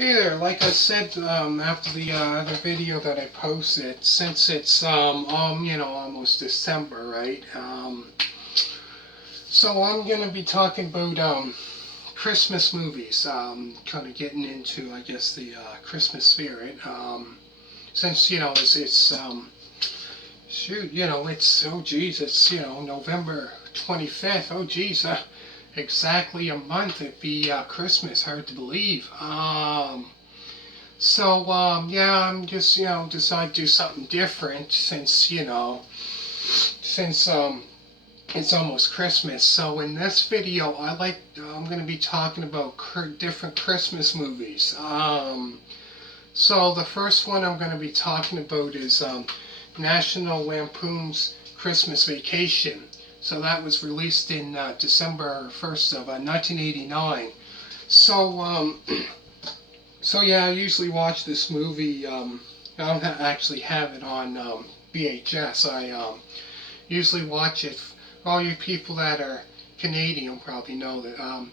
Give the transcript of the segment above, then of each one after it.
Hey there, like I said after the other video that I posted, since it's almost December, right? So I'm gonna be talking about Christmas movies, kind of getting into, I guess, the Christmas spirit. Since it's shoot, it's oh geez, it's November 25th. Oh geez, exactly a month it'd be Christmas. Hard to believe. Yeah, I'm just, decide to do something different since it's almost Christmas. So in this video, I'm going to be talking about different Christmas movies. So the first one I'm going to be talking about is National Lampoon's Christmas Vacation. So that was released in December 1st of 1989. So, So yeah, I usually watch this movie. I don't actually have it on VHS. I usually watch it. All you people that are Canadian probably know that.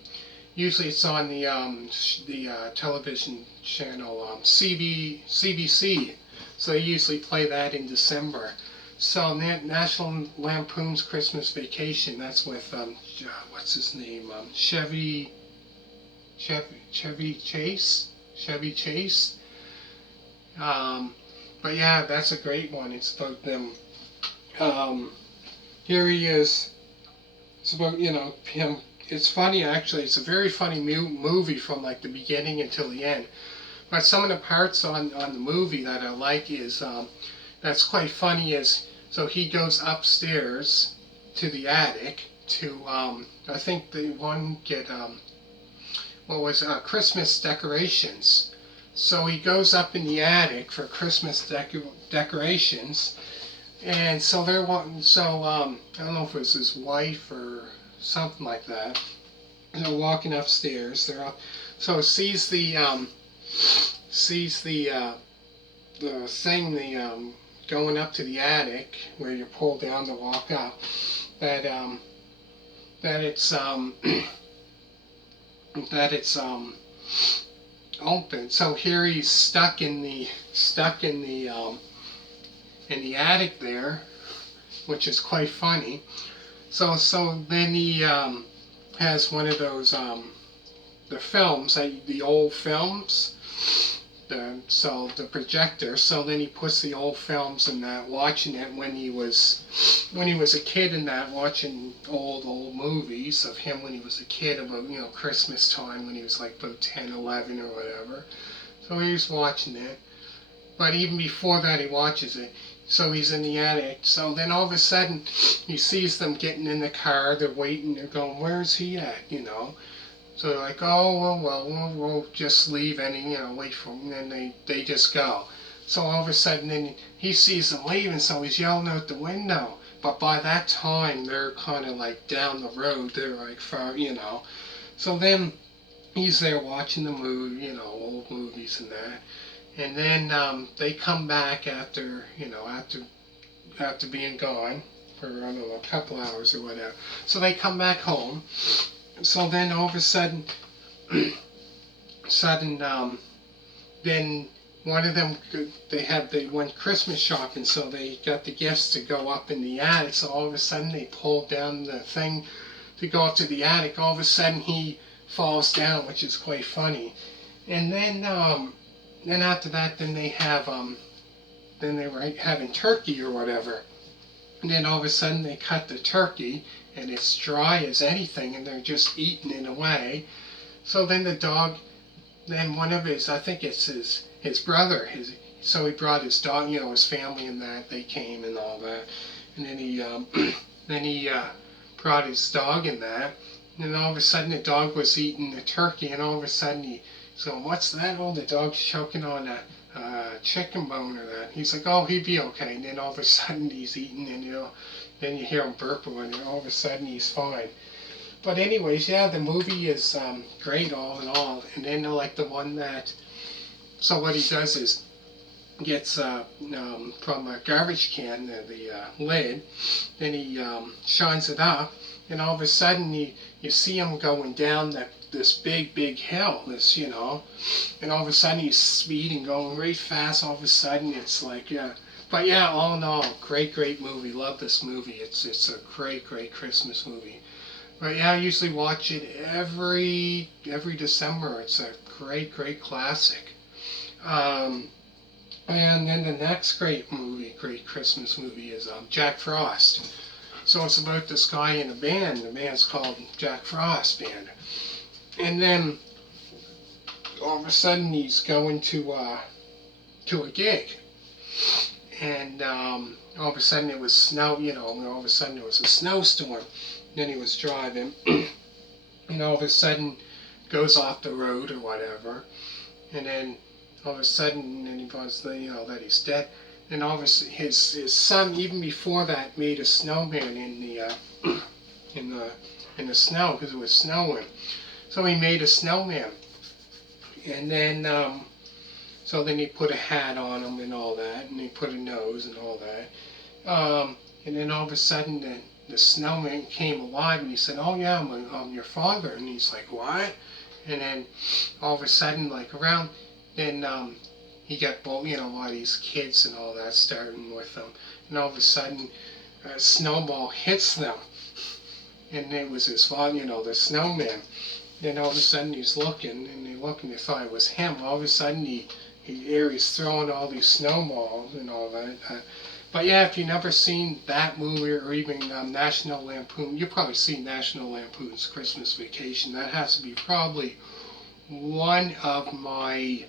Usually it's on the television channel CBC. So they usually play that in December. So National Lampoon's Christmas Vacation. That's with what's his name? Chevy Chase. Chevy Chase. But yeah, that's a great one. It's about them. Um, Here he is. It's about him. It's funny actually. It's a very funny movie from like the beginning until the end. But some of the parts on the movie that I like is that's quite funny is so he goes upstairs to the attic to I think the one get what was Christmas decorations. So he goes up in the attic for Christmas decorations, and so they're wanting. So I don't know if it was his wife or something like that. They're walking upstairs. They're up. So sees the thing going up to the attic where you pull down to walk up. That that it's that it's open. So here he's in the attic there, which is quite funny. So then he has one of those the films, the old films. So the projector. So then he puts the old films in that, watching it when he was a kid, in that, watching old movies of him when he was a kid, about Christmas time when he was like about 10, 11 or whatever. So he's watching it. But even before that, he watches it. So he's in the attic. So then all of a sudden, he sees them getting in the car. They're waiting. They're going, "Where's he at?" So they're like, "Oh, well, we'll just leave and, wait for him." And then they just go. So all of a sudden, then he sees them leaving, so he's yelling out the window. But by that time, they're kind of like down the road. They're like far. So then he's there watching the movie, old movies and that. And then they come back after being gone for, I don't know, a couple hours or whatever. So they come back home. So then all of a sudden, then one of them, they went Christmas shopping, so they got the gifts to go up in the attic. So all of a sudden they pulled down the thing to go up to the attic. All of a sudden he falls down, which is quite funny. And then after that, then they were having turkey or whatever. And then all of a sudden they cut the turkey, and it's dry as anything, and they're just eating it away. So then the dog, then one of his, I think it's his brother, so he brought his dog, his family and that, they came and all that. And then he brought his dog and that. And then all of a sudden the dog was eating the turkey, and all of a sudden so what's that? Oh, the dog's choking on a chicken bone or that. He's like, "Oh, he'd be okay." And then all of a sudden he's eating, and then you hear him burping, and all of a sudden he's fine. But anyways, yeah, the movie is great all in all. And then like the one that, so what he does is gets from a garbage can, the lid, then he shines it up, and all of a sudden you see him going down this big hill, and all of a sudden he's speeding, going very fast. All of a sudden it's like, yeah. But yeah, all in all, great movie. Love this movie. It's a great Christmas movie. But yeah, I usually watch it every December. It's a great classic. Um, and then the next great Christmas movie is Jack Frost. So it's about this guy in a band. The band's called Jack Frost Band. And then all of a sudden he's going to a gig, and all of a sudden it was snow. All of a sudden it was a snowstorm. Then he was driving, and all of a sudden goes off the road or whatever, and then all of a sudden, then he finds that he's dead. And all of his son, even before that, made a snowman in the in the snow because it was snowing. So he made a snowman, and then so then he put a hat on him and all that, and he put a nose and all that. And then all of a sudden, the snowman came alive, and he said, "Oh yeah, I'm your father." And he's like, "What?" And then all of a sudden, like around then, he got all these kids and all that starting with him, and all of a sudden, a snowball hits them, and it was his father, the snowman. Then all of a sudden he's looking, and they thought it was him. All of a sudden he's throwing all these snowballs and all that. But yeah, if you've never seen that movie or even National Lampoon, you've probably seen National Lampoon's Christmas Vacation. That has to be probably one of my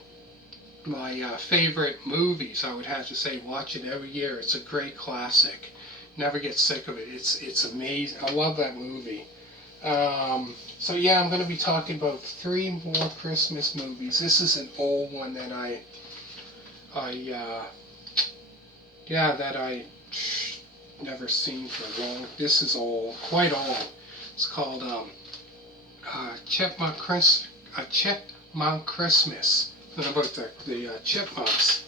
favorite movies. I would have to say, watch it every year. It's a great classic. Never get sick of it. It's amazing. I love that movie. So yeah, I'm going to be talking about 3 more Christmas movies. This is an old one that I never seen for long. This is old, quite old. It's called Chipmunk Christmas. About the chipmunks.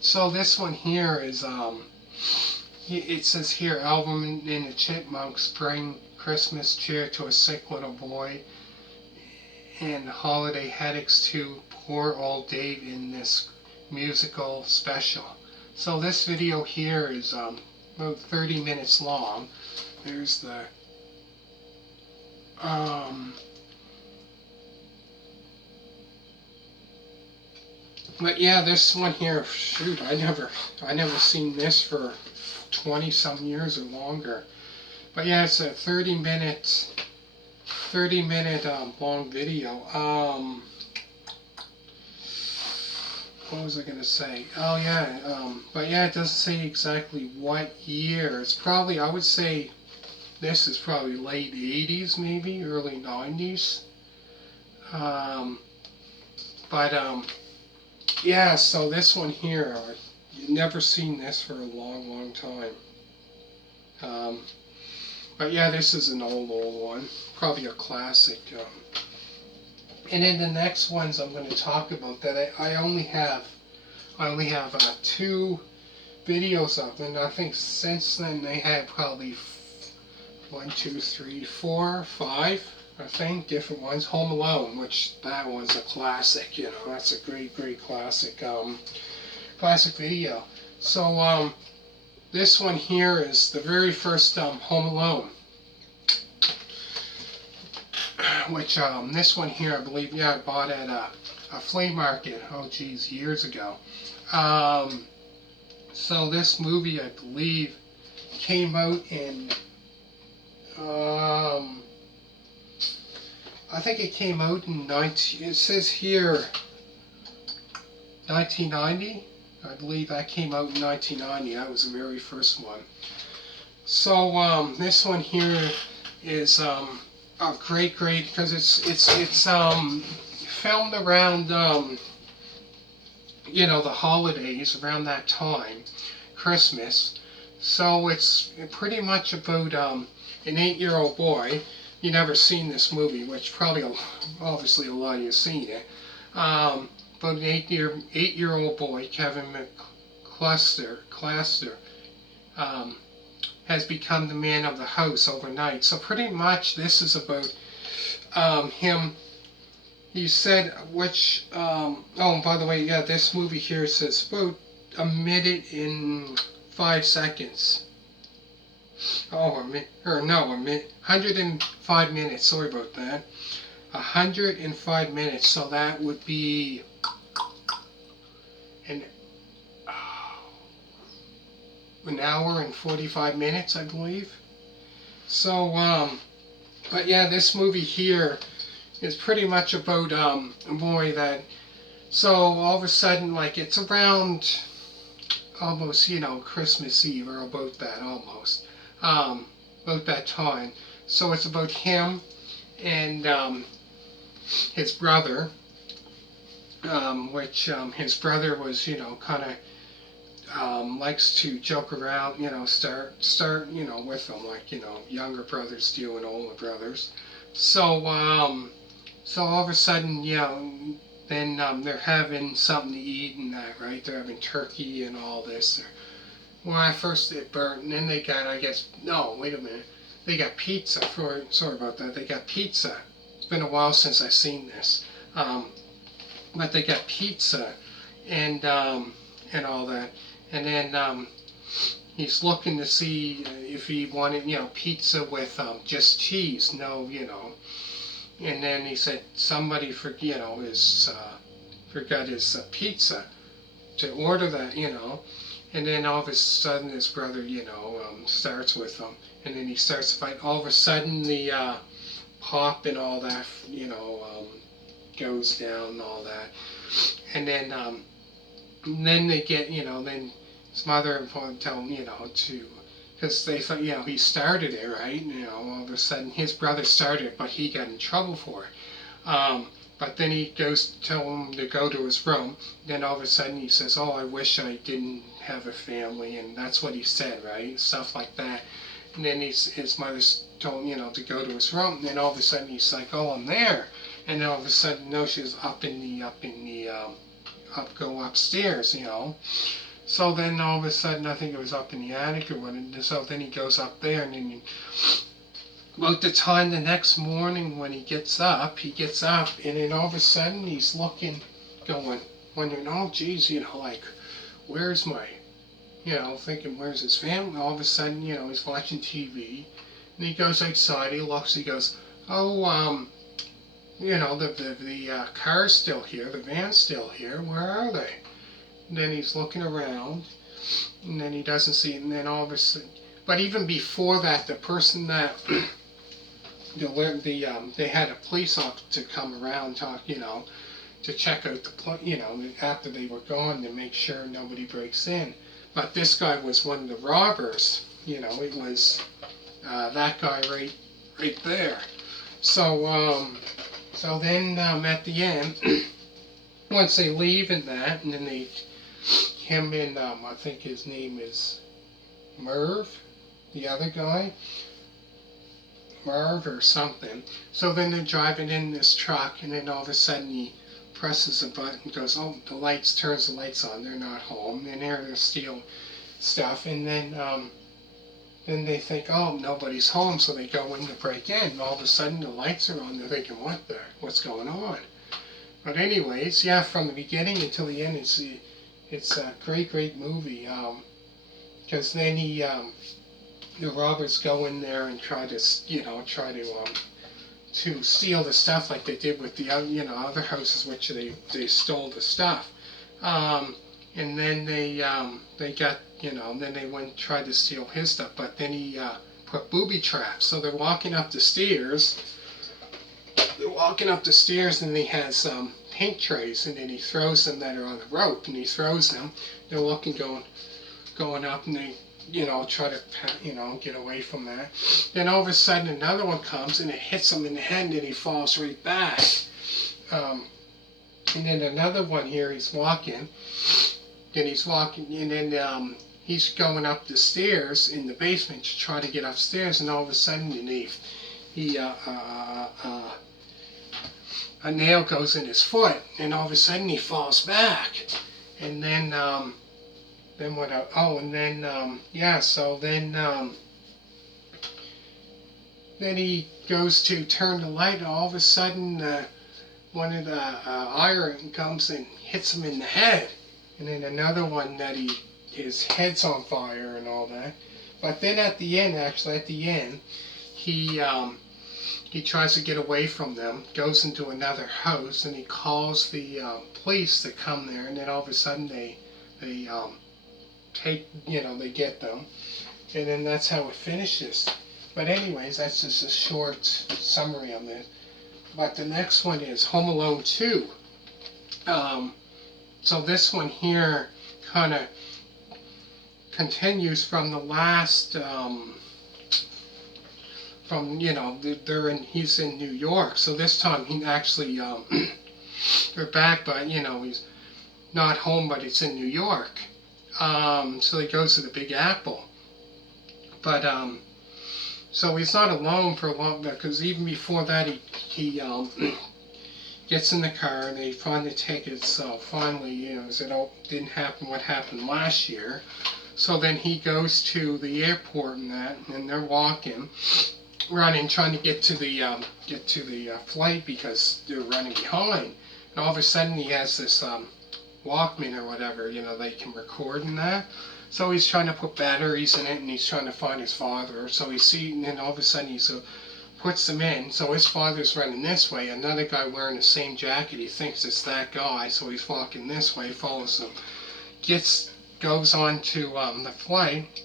So this one here is it says here, Alvin and the Chipmunks bring Christmas cheer to a sick little boy and holiday headaches to poor old Dave in this musical special. So this video here is about 30 minutes long. There's the but yeah, this one here, shoot, I never seen this for 20 some years or longer. But yeah, it's a 30 minute long video. What was I gonna say? Oh yeah, but yeah, it doesn't say exactly what year. It's probably, I would say, this is probably late 80s, maybe early 90s. Yeah, so this one here, I've never seen this for a long time. But yeah, this is an old one, probably a classic. And then the next ones I'm going to talk about that I only have 2 videos of, and I think since then they had probably 1, 2, 3, 4, 5. I think different ones. Home Alone, which that one's a classic. That's a great classic classic video. So this one here is the very first Home Alone, which this one here, I believe, yeah, I bought at a flea market. Oh geez, years ago. So this movie, I believe, came out in I think it came out in it says here 1990. I believe that came out in 1990. That was the very first one. So this one here is a great because it's filmed around the holidays, around that time, Christmas. So it's pretty much about an 8-year-old boy. You never seen this movie, which probably obviously a lot of you have seen it. But an 8-year-old boy, Kevin McCluster, has become the man of the house overnight. So pretty much this is about him. He said, which, oh, and by the way, yeah, this movie here says about a minute and 5 seconds. Oh, or no, 105 minutes. Sorry about that. 105 minutes. So that would be an hour and 45 minutes, I believe. So, but yeah, this movie here is pretty much about a boy that. So all of a sudden, like it's around almost, Christmas Eve or about that almost. About that time. So it's about him and his brother, which his brother was, kind of likes to joke around, start, with them, like, younger brothers do and older brothers. So, so all of a sudden, then they're having something to eat and that, right? They're having turkey and all this. Well, at first it burnt, and then they got, I guess, no, wait a minute. They got pizza. Sorry about that. They got pizza. It's been a while since I've seen this. But they got pizza and all that. And then he's looking to see if he wanted, pizza with just cheese. No, And then he said somebody forgot his pizza to order that, And then all of a sudden his brother, starts with him. And then he starts to fight. All of a sudden the pop and all that, goes down and all that. And then they get, then his mother and father tell him, to, because they thought, he started it, right? All of a sudden his brother started it, but he got in trouble for it. But then he goes to tell him to go to his room. Then all of a sudden he says, oh, I wish I didn't have a family. And that's what he said, right? Stuff like that. And then his mother's told him, to go to his room. And then all of a sudden he's like, oh, I'm there. And then all of a sudden, no, she's go upstairs, So then all of a sudden, I think it was up in the attic or whatever. So then he goes up there, and then about the time the next morning when he gets up, and then all of a sudden he's looking, wondering, oh, geez, like, where's my, thinking, where's his family? All of a sudden, he's watching TV, and he goes outside, he looks, he goes, oh, the car's still here, the van's still here, where are they? And then he's looking around, and then he doesn't see it, and then all of a sudden, but even before that, the person that, they had a police officer come around, to check out after they were gone to make sure nobody breaks in. But this guy was one of the robbers, it was that guy right there. So, so then at the end, once they leave and that, and then him and I think his name is Merv, the other guy, Merv or something. So then they're driving in this truck, and then all of a sudden he presses a button and goes, oh, turns the lights on, they're not home, and they're steal stuff, and then they think, oh, nobody's home, so they go in to break in, and all of a sudden the lights are on, they're thinking, what's going on? But anyways, yeah, from the beginning until the end, it's a great movie, because then the robbers go in there and try to steal the stuff like they did with the other houses, which they stole the stuff, and then they got then they went and tried to steal his stuff, but then he put booby traps. So they're walking up the stairs. And he has paint trays, and then he throws them that are on the rope, and he throws them. They're walking, going up, and they try to get away from that. Then all of a sudden another one comes, and it hits him in the head, and then he falls right back. And then another one here, he's walking, and then he's going up the stairs in the basement to try to get upstairs, and all of a sudden a nail goes in his foot, and all of a sudden he falls back. And then what? So then then he goes to turn the light, and all of a sudden one of the iron comes and hits him in the head. And then another one that his head's on fire and all that. But then at the end, he tries to get away from them, goes into another house, and he calls the police to come there. And then all of a sudden they take, they get them, and then that's how it finishes. But anyways, that's just a short summary on this. But the next one is Home Alone 2. So this one here kind of continues from the last, he's in New York. So this time he actually, they're back, but he's not home, but it's in New York. So he goes to the Big Apple. But so he's not alone for a long, because even before that he gets in the car and they find the tickets. So finally, it didn't happen what happened last year. So then he goes to the airport and they're running, trying to get to the flight because they're running behind. And all of a sudden he has this Walkman or whatever, they can record in that. So he's trying to put batteries in it, and he's trying to find his father. So and then all of a sudden he puts them in. So his father's running this way. Another guy wearing the same jacket, he thinks it's that guy, so he's walking this way, follows him, goes on to the flight.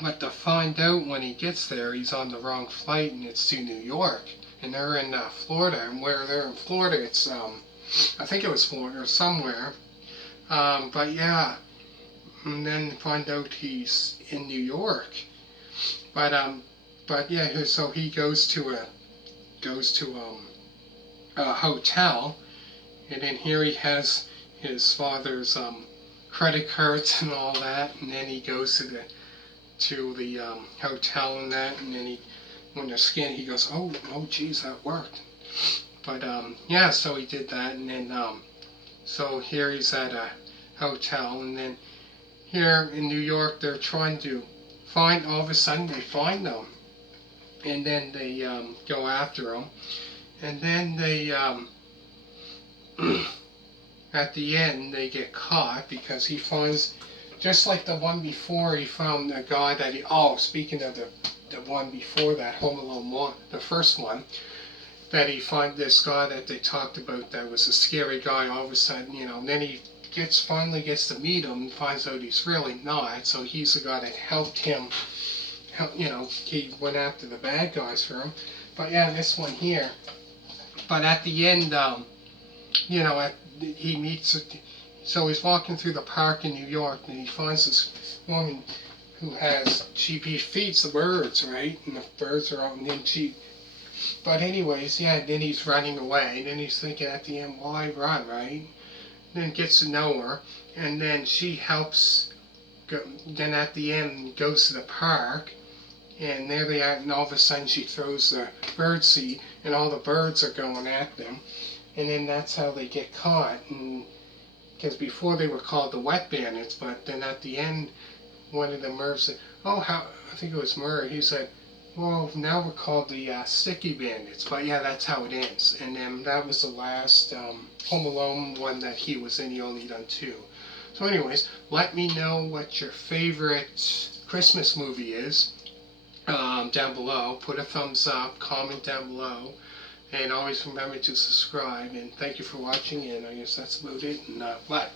But to find out when he gets there, he's on the wrong flight, and it's to New York, and they're in Florida. And where they're in Florida, it's I think it was Florida or somewhere. But yeah, and then find out he's in New York. But yeah, so he goes to a hotel, and then here he has his father's credit cards and all that, and then he goes to the hotel and that, and then when they're scanning, he goes, oh geez, that worked. But yeah, so he did that, and then so here he's at a hotel, and then here in New York they're trying to find, all of a sudden they find them, and then they go after him, and then they at the end they get caught because he finds, just like the one before, he found a guy that speaking of the one before that, Home Alone 1, the first one, that he found this guy that they talked about that was a scary guy. All of a sudden, then he finally gets to meet him and finds out he's really not. So he's the guy that helped him. He went after the bad guys for him. But yeah, this one here. But at the end, he meets. So he's walking through the park in New York, and he finds this woman who she feeds the birds, right? And the birds are out, and then But anyways, yeah, then he's running away, and then he's thinking at the end, why run, right? Then gets to know her, and then she helps. Then at the end goes to the park, and there they are, and all of a sudden she throws the bird seed, and all the birds are going at them, and then that's how they get caught. And because before they were called the Wet Bandits, but then at the end, one of the Murphs said, I think it was Murray, he said, well, now we're called the Sticky Bandits. But yeah, that's how it ends. And then that was the last Home Alone one that he was in. He only done 2. So anyways, let me know what your favorite Christmas movie is down below. Put a thumbs up, comment down below, and always remember to subscribe. And thank you for watching, and I guess that's about it. And bye.